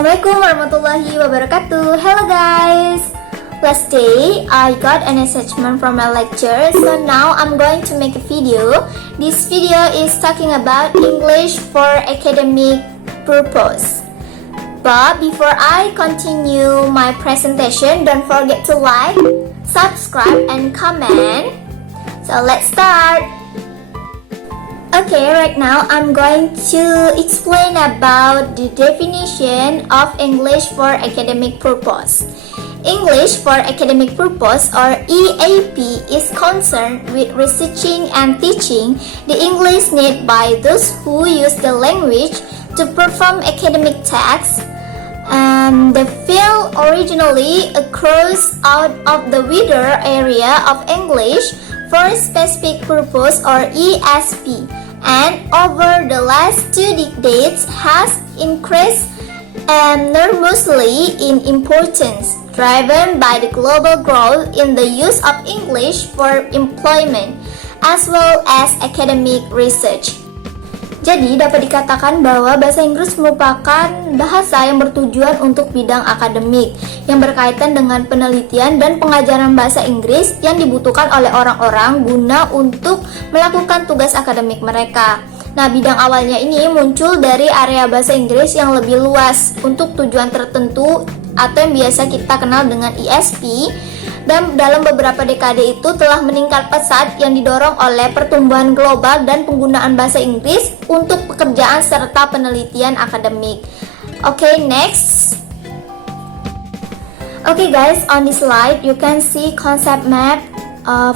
Assalamualaikum warahmatullahi wabarakatuh. Hello guys. Last day I got an assessment from my lecture, so now I'm going to make a video. This video is talking about English for academic purpose. But before I continue my presentation, don't forget to like, subscribe and comment. So let's start. Okay, right now I'm going to explain about the definition of English for academic purpose. English for academic purpose or EAP is concerned with researching and teaching the English needed by those who use the language to perform academic tasks. The field originally arose out of the wider area of English for specific purpose or ESP, and over the last 2 decades has increased enormously in importance, driven by the global growth in the use of English for employment as well as academic research. Jadi dapat dikatakan bahwa bahasa Inggris merupakan bahasa yang bertujuan untuk bidang akademik yang berkaitan dengan penelitian dan pengajaran bahasa Inggris yang dibutuhkan oleh orang-orang guna untuk melakukan tugas akademik mereka. Nah, bidang awalnya ini muncul dari area bahasa Inggris yang lebih luas untuk tujuan tertentu atau yang biasa kita kenal dengan ESP, dan dalam beberapa dekade itu telah meningkat pesat yang didorong oleh pertumbuhan global dan penggunaan bahasa Inggris untuk pekerjaan serta penelitian akademik. Okay, next. Okay guys, on this slide you can see concept map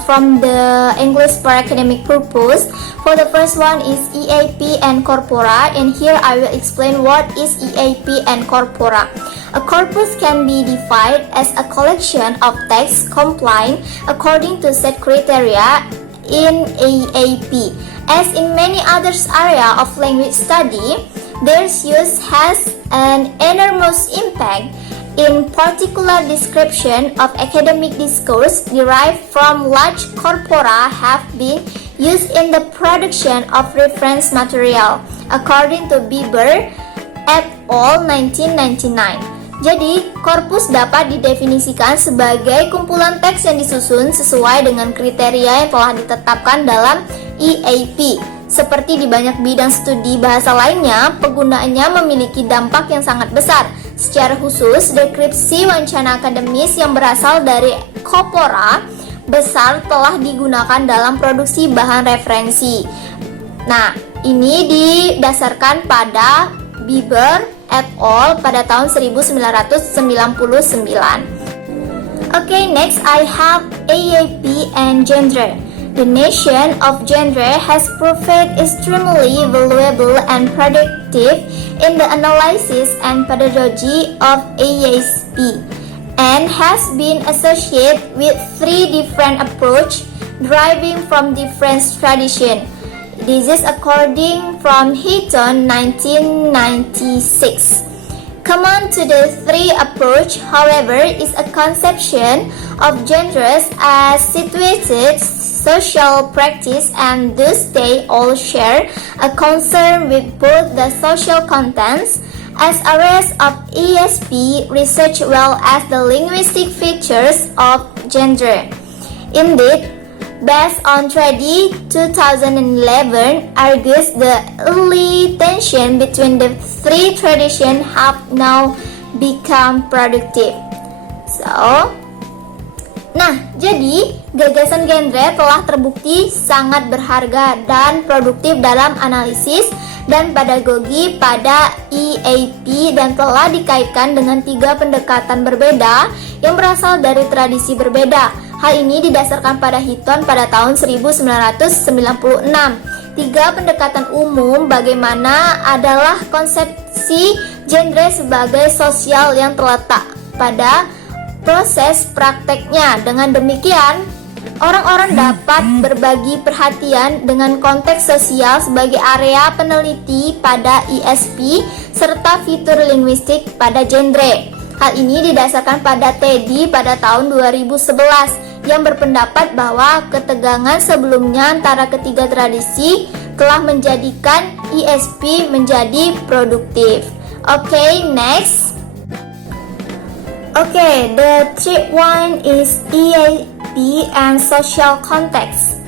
from the English for academic purpose. For the first one is EAP and corpora, and here I will explain what is EAP and corpora. A corpus can be defined as a collection of texts complying according to set criteria in EAP. As in many other areas of language study, their use has an enormous impact. In particular, description of academic discourse derived from large corpora have been used in the production of reference material, according to Bieber et al. 1999. Jadi, korpus dapat didefinisikan sebagai kumpulan teks yang disusun sesuai dengan kriteria yang telah ditetapkan dalam EAP. Seperti di banyak bidang studi bahasa lainnya, penggunaannya memiliki dampak yang sangat besar. Secara khusus, deskripsi wancana akademis yang berasal dari corpora besar telah digunakan dalam produksi bahan referensi. Nah, ini didasarkan pada Bieber et al. Pada tahun 1999. Okay, next I have EAP and genre. The notion of genre has proved extremely valuable and productive in the analysis and pedagogy of EAP, and has been associated with 3 different approaches deriving from different traditions. This is according from Heaton 1996. Common to the 3 approach, however, is a conception of genres as situated social practice, and thus they all share a concern with both the social contents as areas of ESP research well as the linguistic features of genre. Indeed, based on Trady 2011 argues the early tension between the 3 traditions have now become productive. Jadi gagasan genre telah terbukti sangat berharga dan produktif dalam analisis dan pedagogi pada EAP, dan telah dikaitkan dengan 3 pendekatan berbeda yang berasal dari tradisi berbeda. Hal ini didasarkan pada Heaton pada tahun 1996. 3 pendekatan umum bagaimana adalah konsepsi genre sebagai sosial yang terletak pada proses prakteknya. Dengan demikian, orang-orang dapat berbagi perhatian dengan konteks sosial sebagai area peneliti pada ESP serta fitur linguistik pada genre. Hal ini didasarkan pada Teddy pada tahun 2011 yang berpendapat bahwa ketegangan sebelumnya antara ketiga tradisi telah menjadikan ESP menjadi produktif. Okay, next. Okay, the third one is EAP and social context.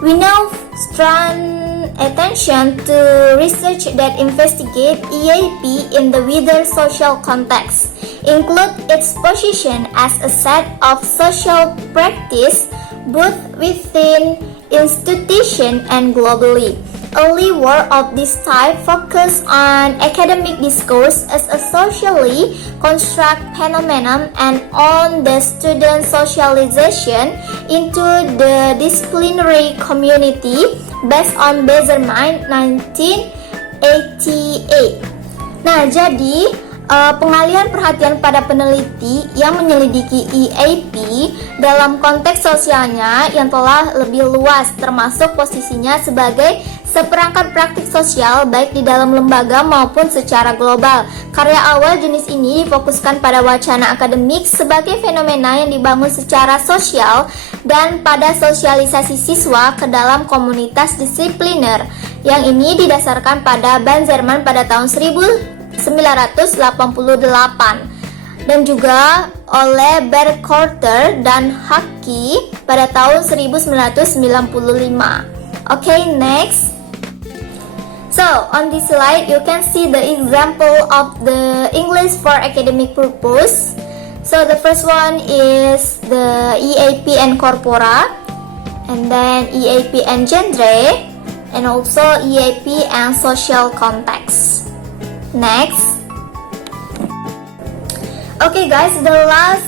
We now strong attention to research that investigate EAP in the wider social context, include its position as a set of social practice both within institution and globally. Early work of this type focus on academic discourse as a socially construct phenomenon and on the student socialization into the disciplinary community based on Bazerman 1988. Nah, jadi pengalihan perhatian pada peneliti yang menyelidiki EAP dalam konteks sosialnya yang telah lebih luas, termasuk posisinya sebagai seperangkat praktik sosial baik di dalam lembaga maupun secara global. Karya awal jenis ini difokuskan pada wacana akademik sebagai fenomena yang dibangun secara sosial dan pada sosialisasi siswa ke dalam komunitas disipliner. Yang ini didasarkan pada Bazerman pada tahun 1988 dan juga oleh Berkorter dan Haki pada tahun 1995. Okay, next. So, on this slide, you can see the example of the English for academic purpose. So, the first one is the EAP and corpora, and then EAP and genre, and also EAP and social context. Next. Okay guys, the last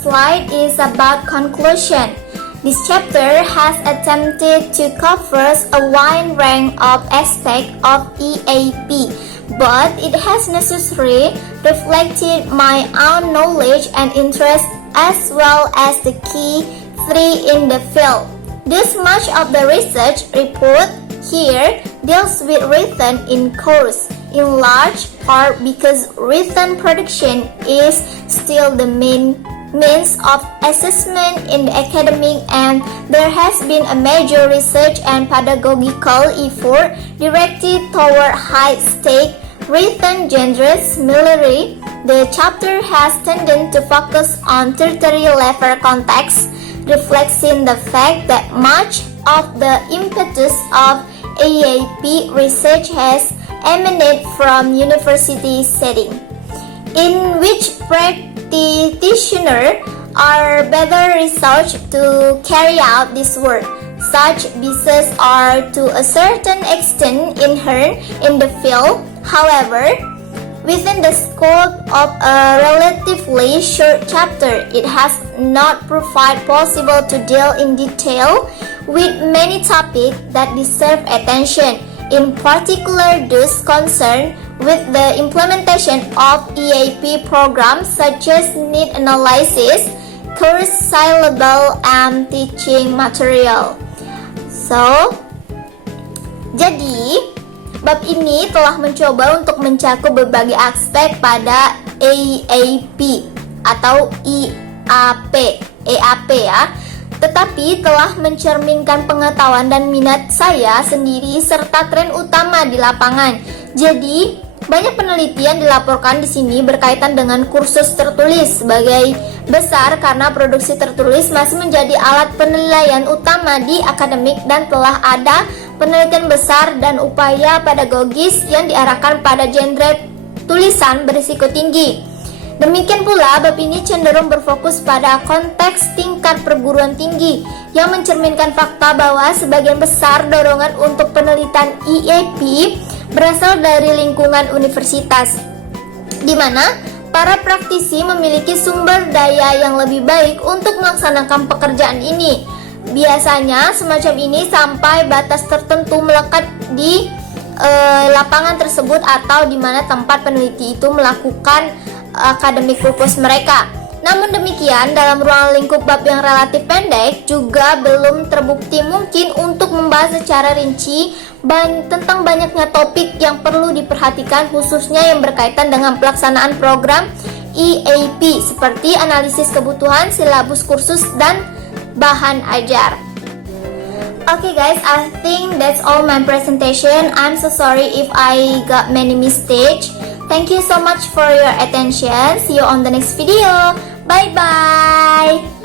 slide is about conclusion. This chapter has attempted to cover a wide range of aspects of EAP, but it has necessarily reflected my own knowledge and interest as well as the key three in the field. This much of the research report here deals with written in course, in large part because written production is still the main means of assessment in the academic, and there has been a major research and pedagogical effort directed toward high-stake written genres. Similarly, the chapter has tended to focus on tertiary level context, reflecting the fact that much of the impetus of EAP research has emanated from university setting, in which practitioners are better researched to carry out this work. Such biases are to a certain extent inherent in the field. However, within the scope of a relatively short chapter, it has not proved possible to deal in detail with many topics that deserve attention, in particular those concerned with the implementation of EAP programs such as need analysis, course syllabus, and teaching material. So, jadi bab ini telah mencoba untuk mencakup berbagai aspek pada EAP atau EAP ya, tetapi telah mencerminkan pengetahuan dan minat saya sendiri serta tren utama di lapangan. Jadi, banyak penelitian dilaporkan di sini berkaitan dengan kursus tertulis sebagai besar karena produksi tertulis masih menjadi alat penilaian utama di akademik dan telah ada penelitian besar dan upaya pedagogis yang diarahkan pada genre tulisan berisiko tinggi. Demikian pula, bab ini cenderung berfokus pada konteks tingkat perguruan tinggi yang mencerminkan fakta bahwa sebagian besar dorongan untuk penelitian EAP berasal dari lingkungan universitas, di mana para praktisi memiliki sumber daya yang lebih baik untuk melaksanakan pekerjaan ini. Biasanya semacam ini sampai batas tertentu melekat di lapangan tersebut atau di mana tempat peneliti itu melakukan academic purpose mereka. Namun demikian, dalam ruang lingkup bab yang relatif pendek juga belum terbukti mungkin untuk membahas secara rinci tentang banyaknya topik yang perlu diperhatikan, khususnya yang berkaitan dengan pelaksanaan program EAP seperti analisis kebutuhan, silabus kursus, dan bahan ajar. Okay guys, I think that's all my presentation. I'm so sorry if I got many mistakes. Thank you so much for your attention. See you on the next video. Bye bye.